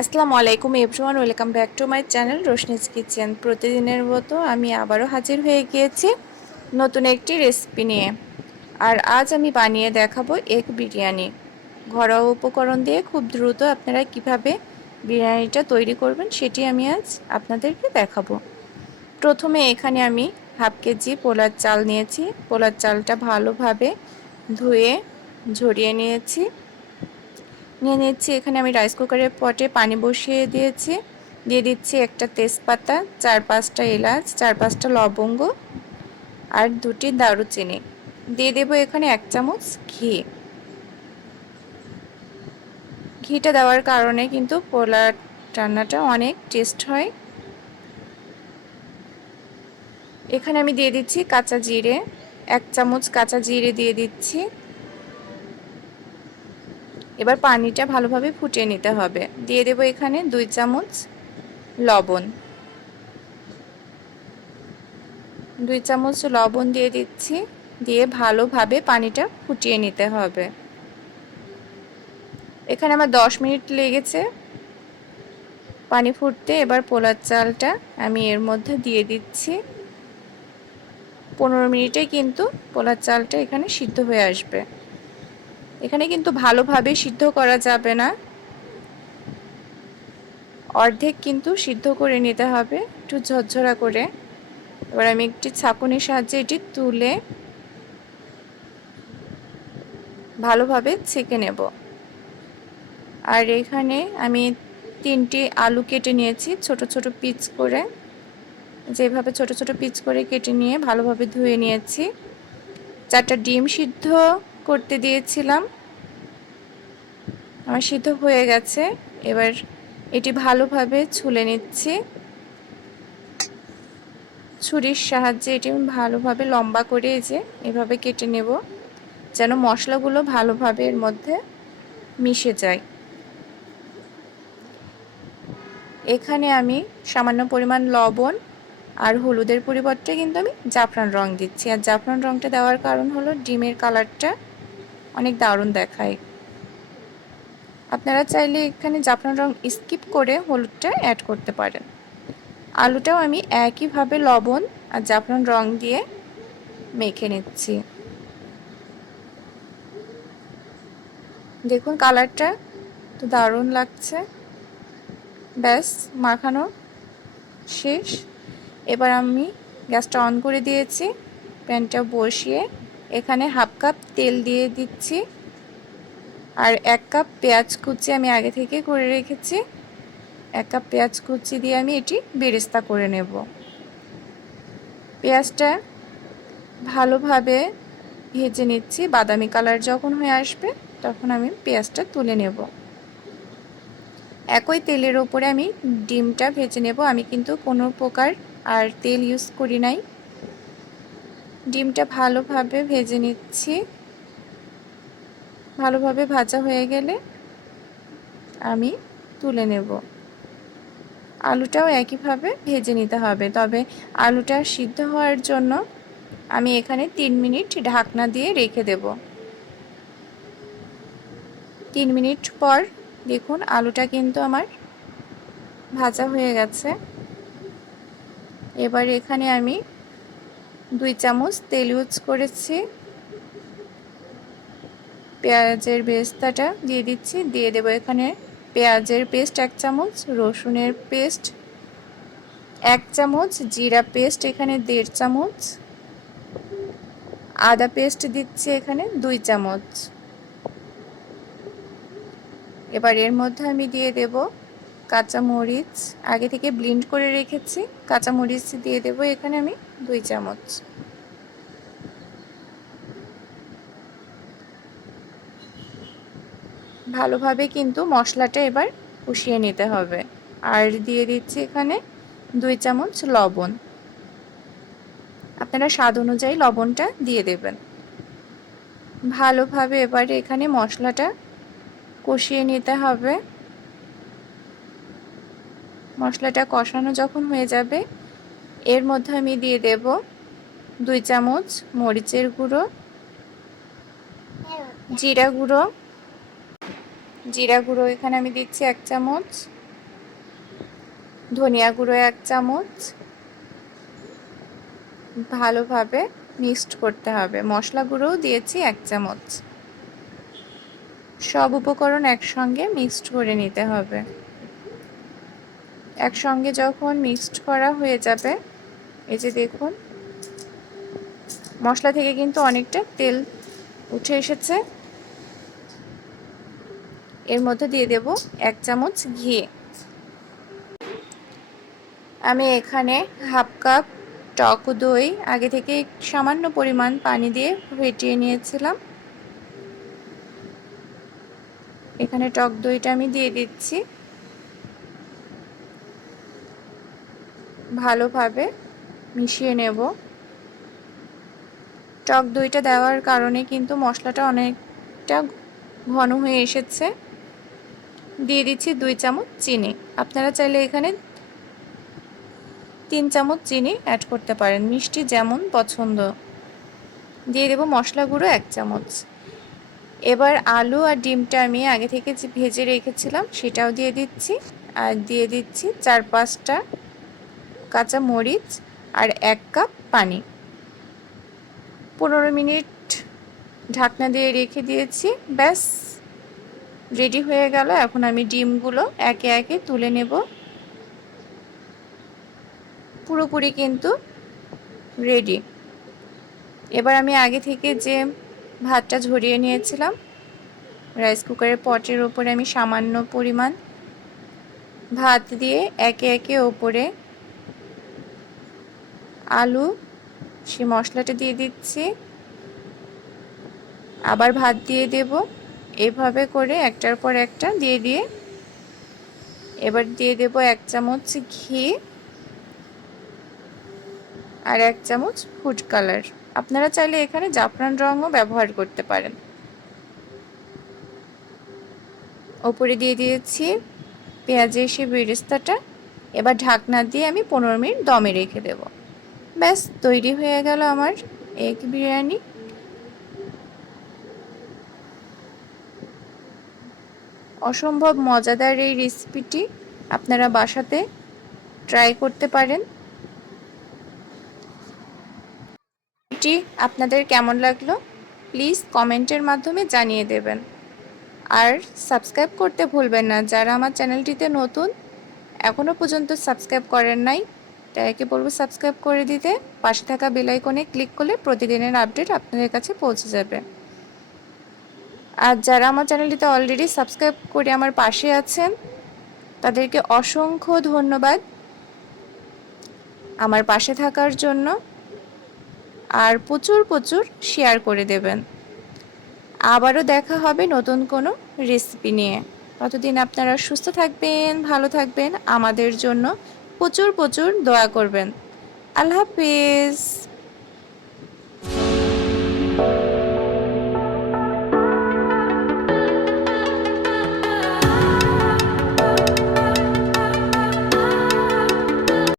আসসালামু আলাইকুম everyone, welcome back to my channel Roshni's kitchen. প্রতিদিনের মতো আমি আবারও হাজির হয়ে গিয়েছি নতুন একটি রেসিপি নিয়ে। আর আজ আমি বানিয়ে দেখাবো এগ বিরিয়ানি। ঘরোয়া উপকরণ দিয়ে খুব দ্রুত আপনারা কিভাবে বিরিয়ানিটা তৈরি করবেন সেটি আমি আজ আপনাদেরকে দেখাবো। প্রথমে এখানে আমি হাফ কেজি পোলার চাল নিয়েছি। পোলার চালটা ভালোভাবে ধুয়ে ঝরিয়ে নিয়েছি। এখানে আমি রাইস কুকারের পটে পানি বসিয়ে দিয়েছি। দিয়ে দিচ্ছি একটা তেজপাতা, 4-5টা এলাচ, 4-5টা লবঙ্গ আর 2টি দারুচিনি। দিয়ে দেব এখানে 1 চামচ ঘি। ঘিটা দেওয়ার কারণে কিন্তু পোলাও রান্নাটা অনেক টেস্ট হয়। এখানে আমি দিয়ে দিচ্ছি কাঁচা জিরে, 1 চামচ কাঁচা জিরে দিয়ে দিচ্ছি। এবার পানিটা ভালোভাবে ফুটিয়ে নিতে হবে। দিয়ে দেব এখানে 2 চামচ লবণ। 2 চামচ লবণ দিয়ে দিচ্ছি। দিয়ে ভালোভাবে পানিটা ফুটিয়ে নিতে হবে। এখানে আমার 10 মিনিট লেগেছে পানি ফুটতে। এবার পোলার চালটা আমি এর মধ্যে দিয়ে দিচ্ছি। 15 মিনিটে কিন্তু পোলার চালটা এখানে সিদ্ধ হয়ে আসবে। এখানে কিন্তু ভালোভাবে সিদ্ধ করা যাবে না, অর্ধেক কিন্তু সিদ্ধ করে নিতে হবে, একটু ঝরঝরা করে। এবার আমি একটি ছাঁকুনির সাহায্যে এটি তুলে ভালোভাবে ছেঁকে নেব। আর এখানে আমি 3টি আলু কেটে নিয়েছি ছোট ছোট পিস করে। যেভাবে ছোট ছোট পিস করে কেটে নিয়ে ভালোভাবে ধুয়ে নিয়েছি। 4টা ডিম সিদ্ধ করতে দিয়েছিলাম, আমার সিদ্ধ হয়ে গেছে। এবার এটি ভালোভাবে ছুলে নিচ্ছি। ছুরির সাহায্যে এটি ভালোভাবে লম্বা করে যে এভাবে কেটে নেব, যেন মশলাগুলো ভালোভাবে এর মধ্যে মিশে যায়। এখানে আমি সামান্য পরিমাণ লবণ আর হলুদের পরিবর্তে কিন্তু আমি জাফরান রং দিচ্ছি। আর জাফরান রংটা দেওয়ার কারণ হলো ডিমের কালারটা অনেক দারুণ দেখায়। আপনারা চাইলে এখানে জাফরান রং স্কিপ করে হলুদটা অ্যাড করতে পারেন। আলুটাও আমি একইভাবে লবণ আর জাফরান রং দিয়ে মেখে নিচ্ছি। দেখুন কালারটা তো দারুণ লাগছে। ব্যাস মাখানো শেষ। এবার আমি গ্যাসটা অন করে দিয়েছি, প্যানটা বসিয়ে এখানে হাফ কাপ তেল দিয়ে দিচ্ছি। আর 1 কাপ পেঁয়াজ কুচি আমি আগে থেকে করে রেখেছি। 1 কাপ পেঁয়াজ কুচি দিয়ে আমি এটি বেরেস্তা করে নেব। পেঁয়াজটা ভালোভাবে ভেজে নিচ্ছি। বাদামি কালার যখন হয়ে আসবে তখন আমি পেঁয়াজটা তুলে নেব। একই তেলের ওপরে আমি ডিমটা ভেজে নেব। আমি কিন্তু কোনো প্রকার আর তেল ইউজ করি নাই। ডিমটা ভালোভাবে ভেজে নিচ্ছি। ভালোভাবে ভাজা হয়ে গেলে আমি তুলে নেব। আলুটাও একইভাবে ভেজে নিতে হবে, তবে আলুটা সিদ্ধ হওয়ার জন্য আমি এখানে 3 মিনিট ঢাকনা দিয়ে রেখে দেব। 3 মিনিট পর দেখুন আলুটা কিন্তু আমার ভাজা হয়ে গেছে। এবার এখানে আমি 2 চামচ তেল ইউজ করেছি। পেঁয়াজের বেরেস্তাটা দিয়ে দিচ্ছি। দিয়ে দেব এখানে পেঁয়াজের পেস্ট 1 চামচ, রসুনের পেস্ট 1 চামচ, জিরা পেস্ট এখানে 1.5 চামচ, আদা পেস্ট দিচ্ছি এখানে 2 চামচ। এবার এর মধ্যে আমি দিয়ে দেব কাঁচা মরিচ, আগে থেকে ব্লেন্ড করে রেখেছি। কাঁচা মরিচ দিয়ে দেব এখানে আমি 2 চামচ। ভালোভাবে কিন্তু মশলাটা এবার কষিয়ে নিতে হবে। আর দিয়ে দিচ্ছি এখানে 2 চামচ লবণ। আপনারা স্বাদ অনুযায়ী লবণটা দিয়ে দেবেন। ভালোভাবে এবার এখানে মশলাটা কষিয়ে নিতে হবে। মশলাটা কষানো যখন হয়ে যাবে এর মধ্যে আমি দিয়ে দেব 2 চামচ মরিচের গুঁড়ো, জিরা গুঁড়ো এখানে আমি দিচ্ছি 1 চামচ, ধনিয়া গুঁড়ো 1 চামচ। ভালোভাবে মিক্সড করতে হবে। মশলা গুঁড়োও দিয়েছি 1 চামচ। সব উপকরণ একসঙ্গে মিক্সড করে নিতে হবে। একসঙ্গে যখন মিক্সড করা হয়ে যাবে, এই যে দেখুন মশলা থেকে কিন্তু অনেকটা তেল উঠে এসেছে। এর মধ্যে দিয়ে দেব 1 চামচ ঘি। আমি এখানে হাফ কাপ টক দই আগে থেকে সামান্য পরিমাণ পানি দিয়ে ফেটিয়ে নিয়েছিলাম। এখানে টক দইটা আমি দিয়ে দিচ্ছি। ভালোভাবে মিশিয়ে নেব। টক দইটা দেওয়ার কারণে কিন্তু মশলাটা অনেকটা ঘন হয়ে এসেছে। দিয়ে দিচ্ছি 2 চামচ চিনি। আপনারা চাইলে এখানে 3 চামচ চিনি অ্যাড করতে পারেন, মিষ্টি যেমন পছন্দ। দিয়ে দেব মশলা গুঁড়ো 1 চামচ। এবার আলু আর ডিমটা আমি আগে থেকে যে ভেজে রেখেছিলাম সেটাও দিয়ে দিচ্ছি। আর দিয়ে দিচ্ছি 4-5টা কাঁচা মরিচ আর 1 কাপ পানি। 15 মিনিট ঢাকনা দিয়ে রেখে দিয়েছি। ব্যাস রেডি হয়ে গেল। এখন আমি ডিমগুলো একে একে তুলে নেব। পুরোপুরি কিন্তু রেডি। এবার আমি আগে থেকে যে ভাতটা ঝরিয়ে নিয়েছিলাম রাইস কুকারের পটের উপরে আমি সামান্য পরিমাণ ভাত দিয়ে একে একে ওপরে আলু সে মশলাটা দিয়ে দিচ্ছি। আবার ভাত দিয়ে দেব। এভাবে করে একটার পর একটা দিয়ে দিয়ে এবার দিয়ে দেব 1 চামচ ঘি আর 1 চামচ ফুড কালার। আপনারা চাইলে এখানে জাফরান রঙও ব্যবহার করতে পারেন। ওপরে দিয়ে দিয়েছি পেঁয়াজের সেই বেরেস্তাটা। এবার ঢাকনা দিয়ে আমি 15 মিনিট দমে রেখে দেব। ব্যাস তৈরি হয়ে গেল আমার এগ বিরিয়ানি। অসম্ভব মজাদার এই রেসিপিটি আপনারা বাসাতে ট্রাই করতে পারেন। এটি আপনাদের কেমন লাগলো প্লিজ কমেন্টের মাধ্যমে জানিয়ে দেবেন। আর সাবস্ক্রাইব করতে ভুলবেন না। যারা আমার চ্যানেলটিতে নতুন এখনও পর্যন্ত সাবস্ক্রাইব করেন নাই তাদেরকে বলবো সাবস্ক্রাইব করে দিতে। পাশে থাকা বেল আইকনে ক্লিক করলে প্রতিদিনের আপডেট আপনাদের কাছে পৌঁছে যাবে। আর যারা আমার চ্যানেলটিতে অলরেডি সাবস্ক্রাইব করে আমার পাশে আছেন তাদেরকে অসংখ্য ধন্যবাদ আমার পাশে থাকার জন্য। আর প্রচুর প্রচুর শেয়ার করে দেবেন। আবারও দেখা হবে নতুন কোনো রেসিপি নিয়ে। ততদিন আপনারা সুস্থ থাকবেন, ভালো থাকবেন, আমাদের জন্য প্রচুর প্রচুর দোয়া করবেন। আল্লাহ হাফেজ।